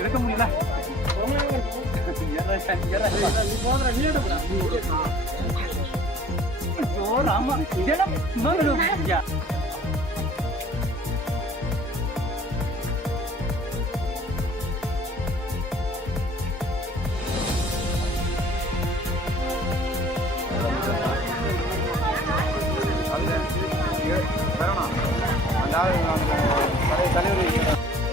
எடுக்க முடியல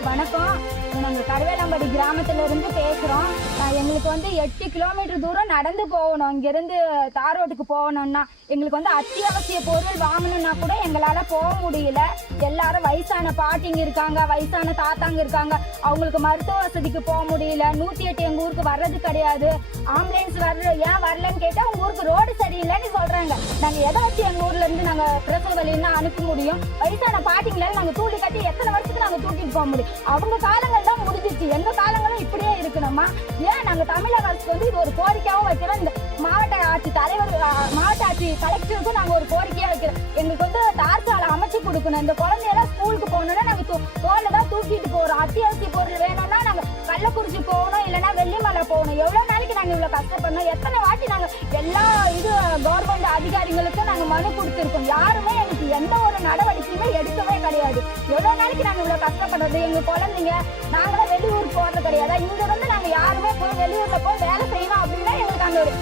வணக்கம். நாங்கள் கருவேலம்படி கிராமத்திலிருந்து பேசுகிறோம். எங்களுக்கு 8 கிலோமீட்டர் தூரம் நடந்து போகணும். இங்கேருந்து தார் ரோட்டுக்கு போகணும்னா எங்களுக்கு அத்தியாவசிய பொருள் வாங்கணும்னா கூட எங்களால் போக முடியல. எல்லாரும் வயசான பாட்டிங்க இருக்காங்க, வயசான தாத்தாங்க இருக்காங்க. அவங்களுக்கு மருத்துவ வசதிக்கு போக முடியல. 108 எங்கள் ஊருக்கு வர்றது கிடையாது. ஆம்புலன்ஸ் ஏன் வரலன்னு கேட்டால் உங்கள் ஊருக்கு ரோடு சரியில்லைன்னு சொல்கிறாங்க. நாங்கள் எதை வச்சு எங்கள் ஊர்லேருந்து நாங்கள் பிரசவ வழின்னா அனுப்ப முடியும்? வயசான பாட்டிங்களால நாங்கள் தூளி கட்டி எத்தனை வருஷத்துக்கு நாங்கள் தூக்கிட்டு போக முடியும்? அவங்க காலங்கள் தான் முடிஞ்சிச்சு, எங்கள் காலங்களும் இப்படியே இருக்கணுமா? ஏன் நாங்கள் தமிழக அரசுக்கு இது ஒரு கோரிக்கையாகவும் வைக்கிறோம். இந்த மாவட்ட ஆட்சி தலைவர், மாவட்ட ஆட்சி கலெக்டருக்கும் நாங்கள் ஒரு கோரிக்கையாக வைக்கிறோம். எங்களுக்கு தார் சாலை அமைச்சு கொடுக்கணும். இந்த குழந்தையெல்லாம் ஸ்கூலுக்கு போகணுன்னா நாங்கள் தோல்ல தான் தூக்கிட்டு போகிறோம். அத்தியாவசிய பொருள் வேணும்னா நாங்கள் கள்ளக்குறிச்சி போகணும், இல்லைன்னா வெள்ளிமலை போகணும். எவ்வளோ நாளைக்கு நாங்கள் இவ்வளோ கஷ்டப்படணும்? எத்தனை வாட்டி நாங்கள் எல்லா கவர்மெண்ட் அதிகாரிகளுக்கும் நாங்கள் மனு கொடுத்துருக்கோம். யாருமே எனக்கு எந்த ஒரு நடவடிக்கையுமே எடுக்கவே கிடையாது. எவ்வளோ நாளைக்கு நாங்கள் இவ்வளோ கஷ்டப்படுறது? எங்கள் குழந்தைங்க நாங்களும் வெளியூர் போகிறது கிடையாது. இங்கே நாங்கள் யாருமே போய் வெளியூரில் போய் வேலை செய்யணும் அப்படின்னா எங்களுக்கு அந்த ஒரு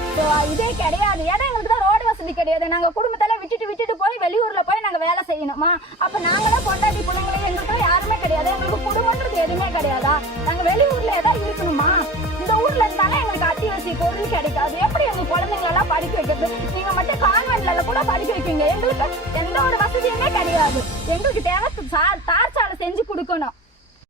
இதே கிடையாது. ஏன்னா எங்களுக்கு தான் ரோடு வசதி கிடையாது. நாங்கள் குடும்பத்தில் விட்டுட்டு போய் வெளியூரில் போய் நாங்கள் வேலை செய்யணுமா? அப்போ நாங்களாம் பொண்டாட்டி பிள்ளைங்களும் எங்களுக்குலாம் யாருமே கிடையாது. எங்களுக்கு குடும்பன்றது எதுவுமே கிடையாதா? நாங்கள் வெளியூரில் ஏதாவது இருக்கணுமா? இந்த ஊரில் இருந்தாலும் எங்களுக்கு அத்தியாவசிய பொருள் கிடைக்காது. எப்படி எங்கள் குழந்தைங்களெல்லாம் படிக்க வைக்கிறது? நீங்கள் மட்டும் கான்வென்ட்ல கூட படிக்க வைப்பீங்க. எங்களுக்கு எந்த ஒரு வசதியுமே கிடையாது. எங்களுக்கு தேவை தார் சாலை செஞ்சு கொடுக்கணும்.